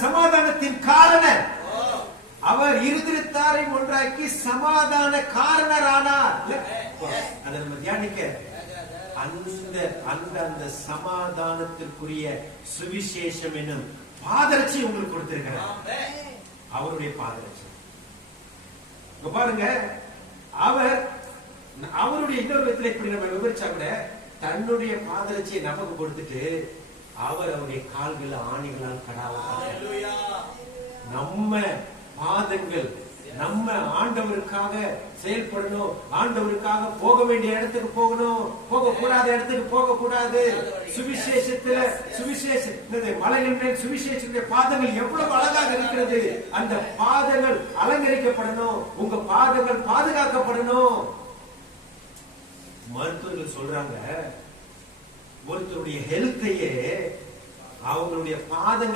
சமாதானத்தின் காரணர். அவர் இருதிருத்தாரை ஒன்றாக்கி சமாதான காரணரானார். இல்ல? அதை நம்ம தியானிக்க. அந்த அந்த அந்த சமாதானத்திற்குரிய சுவிசேஷம் என்னும் பாதரட்சி உங்களுக்கு கொடுத்திருக்கிறார். அவருடைய பாதரட்சி. இங்க பாருங்க அவர் அவருடைய இன்னொரு விதத்துல இப்படி நம்ம விவரிச்சா கூட தன்னுடைய பாதரட்சியை நமக்கு கொடுத்துட்டு அவர் அவருடைய கால்கள் ஆணிகளால் கடாவ நம்ம பாதங்கள் நம்ம ஆண்டவருக்காக செயல்படணும். ஆண்டவருக்காக போக வேண்டிய இடத்துக்கு போகணும். போக கூடாத இடத்துக்கு போக கூடாது சுவிசேஷத்துல சுவிசேஷ என்னது, மலையின் சுவிசேஷத்துடைய பாதங்கள் எவ்வளவு அழகாக இருக்கிறது. அந்த பாதங்கள் அலங்கரிக்கப்படணும். உங்க பாதங்கள் பாதுகாக்கப்படணும். மருத்துவர்கள் சொல்றாங்க ஒருத்தருடைய ஹெல்த்தையே அவங்களுடைய பாதங்கள்